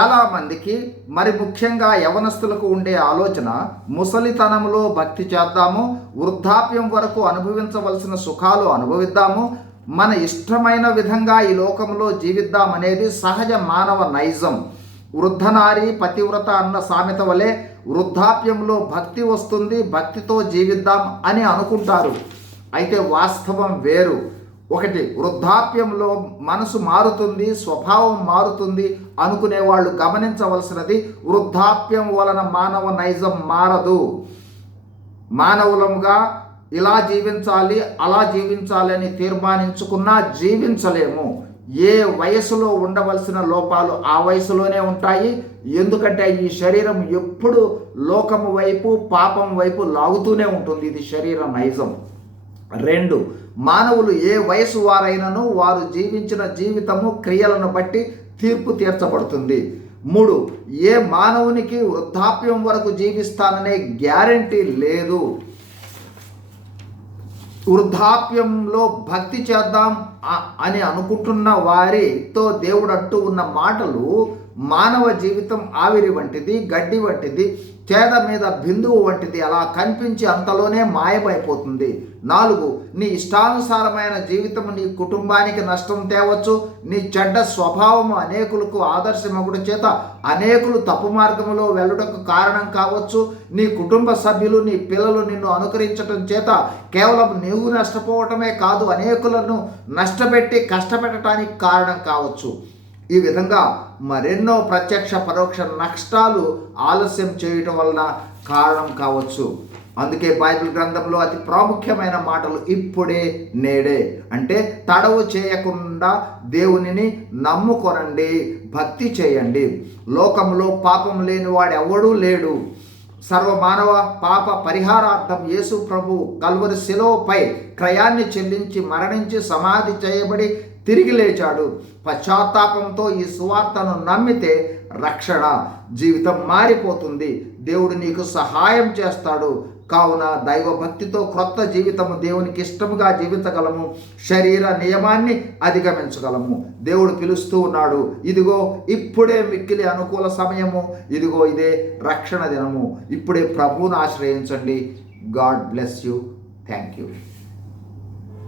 చాలామందికి మరి ముఖ్యంగా యవనస్తులకు ఉండే ఆలోచన ముసలితనంలో భక్తి చేద్దాము, వృద్ధాప్యం వరకు అనుభవించవలసిన సుఖాలు అనుభవిద్దాము, మన ఇష్టమైన విధంగా ఈ లోకంలో జీవిద్దామనేది సహజ మానవ నైజం. వృద్ధనారి పతివ్రత అన్న సామెత వలె వృద్ధాప్యంలో భక్తి వస్తుంది, భక్తితో జీవిద్దాం అని అనుకుంటారు. అయితే వాస్తవం వేరు. ఒకటి, వృద్ధాప్యంలో మనసు మారుతుంది, స్వభావం మారుతుంది అనుకునే వాళ్ళు గమనించవలసినది, వృద్ధాప్యం వలన మానవ నైజం మారదు. మానవులంగా ఇలా జీవించాలి అలా జీవించాలి అని తీర్మానించుకున్నా జీవించలేము. ఏ వయసులో ఉండవలసిన లోపాలు ఆ వయసులోనే ఉంటాయి. ఎందుకంటే ఈ శరీరం ఎప్పుడు లోకము వైపు పాపం వైపు లాగుతూనే ఉంటుంది. ఇది శరీర నైజం. 2, మానవులు ఏ వయసు వారైనను వారు జీవించిన జీవితము క్రియలను బట్టి తీర్పు తీర్చబడుతుంది. 3, ఏ మానవునికి వృద్ధాప్యం వరకు జీవిస్తాననే గ్యారంటీ లేదు. వృద్ధాప్యంలో భక్తి చేద్దాం అని అనుకుంటున్న వారితో దేవుడు అంటూ ఉన్న మాటలు, మానవ జీవితం ఆవిరి వంటిది, గడ్డి వంటిది, చేద మీద బిందువు వంటిది, అలా కనిపించి అంతలోనే మాయమైపోతుంది. 4, నీ ఇష్టానుసారమైన జీవితం నీ కుటుంబానికి నష్టం తేవచ్చు. నీ చెడ్డ స్వభావము అనేకులకు ఆదర్శమగుడు చేత అనేకులు తప్పు మార్గంలో వెళ్ళుటకు కారణం కావచ్చు. నీ కుటుంబ సభ్యులు, నీ పిల్లలు నిన్ను అనుకరించడం చేత కేవలం నీవు నష్టపోవటమే కాదు, అనేకులను నష్టపెట్టి కష్టపెట్టడానికి కారణం కావచ్చు. ఈ విధంగా మరెన్నో ప్రత్యక్ష పరోక్ష నష్టాలు ఆలస్యం చేయటం వలన కారణం కావచ్చు. అందుకే బైబిల్ గ్రంథంలో అతి ప్రాముఖ్యమైన మాటలు ఇప్పుడే నేడే, అంటే తడవు చేయకుండా దేవునిని నమ్ముకొనండి, భక్తి చేయండి. లోకంలో పాపం లేని వాడు ఎవడూ లేడు. సర్వమానవ పాప పరిహారార్థం యేసు ప్రభు కల్వరి శిలువపై క్రయాన్ని చెల్లించి మరణించి సమాధి చేయబడి తిరిగి లేచాడు. పశ్చాత్తాపంతో ఈ సువార్తను నమ్మితే రక్షణ, జీవితం మారిపోతుంది. దేవుడు నీకు సహాయం చేస్తాడు. కావున దైవభక్తితో క్రొత్త జీవితము దేవునికి ఇష్టముగా జీవించగలము, శరీర నియమాన్ని అధిగమించగలము. దేవుడు పిలుస్తూ ఉన్నాడు, ఇదిగో ఇప్పుడే మిక్కిలి అనుకూల సమయము, ఇదిగో ఇదే రక్షణ దినము. ఇప్పుడే ప్రభువును ఆశ్రయించండి. God bless you. Thank you.